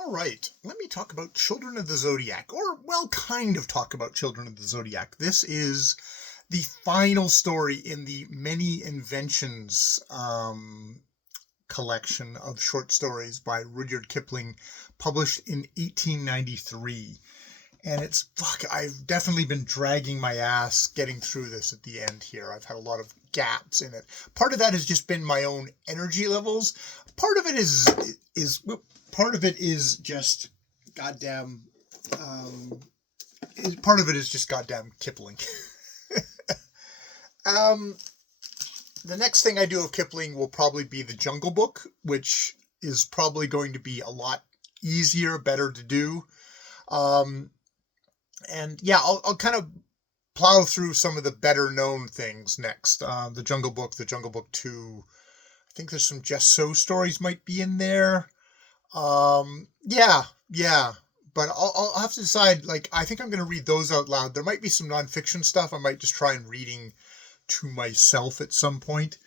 All right, let me talk about Children of the Zodiac, or, well, kind of talk about Children of the Zodiac. This is the final story in the Many Inventions collection of short stories by Rudyard Kipling, published in 1893. And I've definitely been dragging my ass getting through this at the end here. I've had a lot of gaps in it. Part of that has just been my own energy levels. Part of it is just goddamn, part of it is just goddamn Kipling. The next thing I do of Kipling will probably be the Jungle Book, which is probably going to be a lot easier, better to do. And yeah, I'll kind of plow through some of the better known things next. The Jungle Book, the Jungle Book 2. I think there's some Just So stories might be in there. Yeah. But I'll have to decide, I think I'm going to read those out loud. There might be some nonfiction stuff I might just try and reading to myself at some point.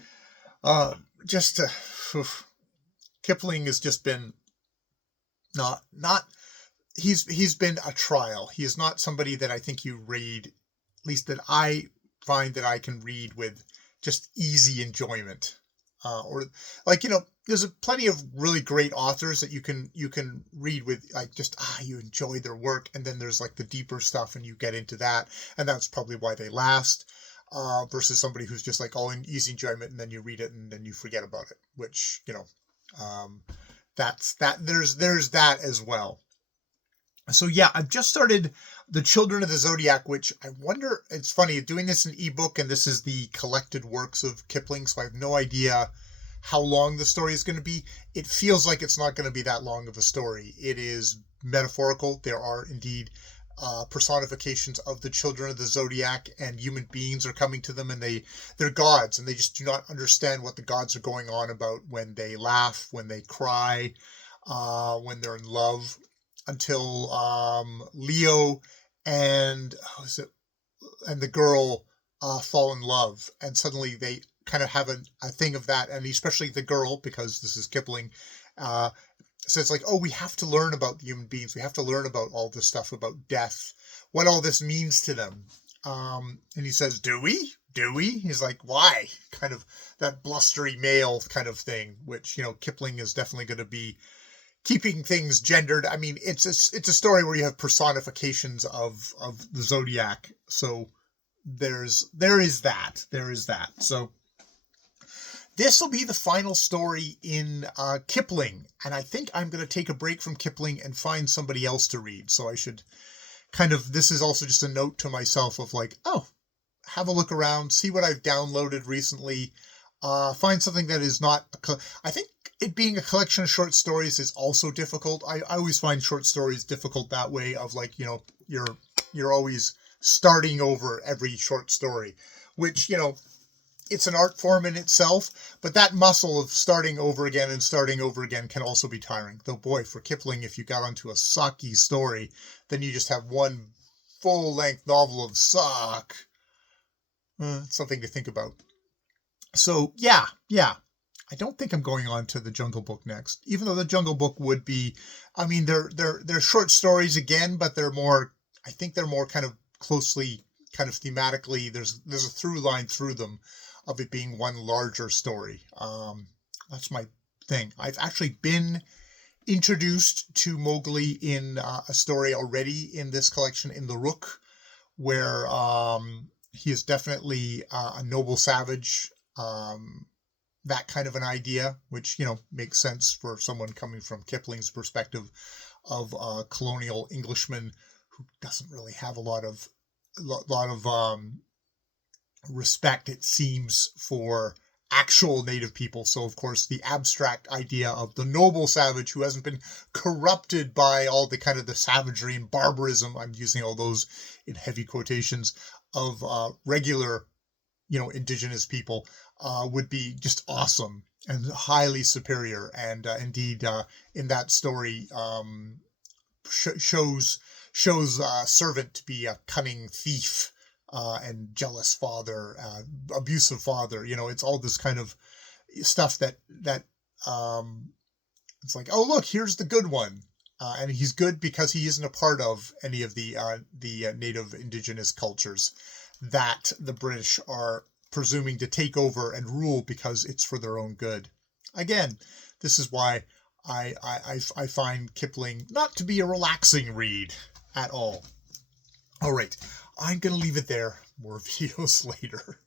Kipling has just been not he's been a trial. He is not somebody that I think you read, at least that I find that I can read with just easy enjoyment. There's plenty of really great authors that you can read with, you enjoy their work, and then there's the deeper stuff and you get into that, and that's probably why they last, versus somebody who's just all in easy enjoyment and then you read it and then you forget about it, which, that's that. There's that as well. So yeah, I've just started the Children of the Zodiac, which I wonder, it's funny, doing this in ebook, and this is the collected works of Kipling, so I have no idea how long the story is going to be. It feels like it's not going to be that long of a story. It is metaphorical. There are indeed personifications of the children of the Zodiac, and human beings are coming to them, and they're gods, and they just do not understand what the gods are going on about when they laugh, when they cry, when they're in love, until Leo and the girl fall in love, and suddenly they kind of have a thing of that, and especially the girl, because this is Kipling, says we have to learn about the human beings. We have to learn about all this stuff about death, what all this means to them. And he says, do we? He's like, why? Kind of that blustery male kind of thing, which, Kipling is definitely going to be keeping things gendered. I mean, it's a story where you have personifications of the Zodiac. So there is that. So this will be the final story in Kipling, and I think I'm going to take a break from Kipling and find somebody else to read. So I should this is also just a note to myself of have a look around, see what I've downloaded recently, find something that is not I think it being a collection of short stories is also difficult. I always find short stories difficult that way of you're always starting over every short story, which, it's an art form in itself, but that muscle of starting over again can also be tiring. Though boy, for Kipling, if you got onto a sucky story, then you just have one full-length novel of suck. Something to think about. So yeah. I don't think I'm going on to the Jungle Book next, even though the Jungle Book would be, they're short stories again, but they're more kind of closely, kind of thematically, there's a through line through them of it being one larger story. That's my thing. I've actually been introduced to Mowgli in a story already in this collection, in The Rook, where he is definitely a noble savage, that kind of an idea, which, makes sense for someone coming from Kipling's perspective of a colonial Englishman who doesn't really have a lot of respect, it seems, for actual native people. So, of course, the abstract idea of the noble savage who hasn't been corrupted by all the kind of the savagery and barbarism, I'm using all those in heavy quotations, of regular, indigenous people, would be just awesome and highly superior. And indeed, in that story, shows Servant to be a cunning thief, and jealous father, abusive father. It's all this kind of stuff that it's oh, look, here's the good one. And he's good because he isn't a part of any of the native indigenous cultures that the British are presuming to take over and rule because it's for their own good. Again, this is why I find Kipling not to be a relaxing read at all. All right, I'm going to leave it there. More videos later.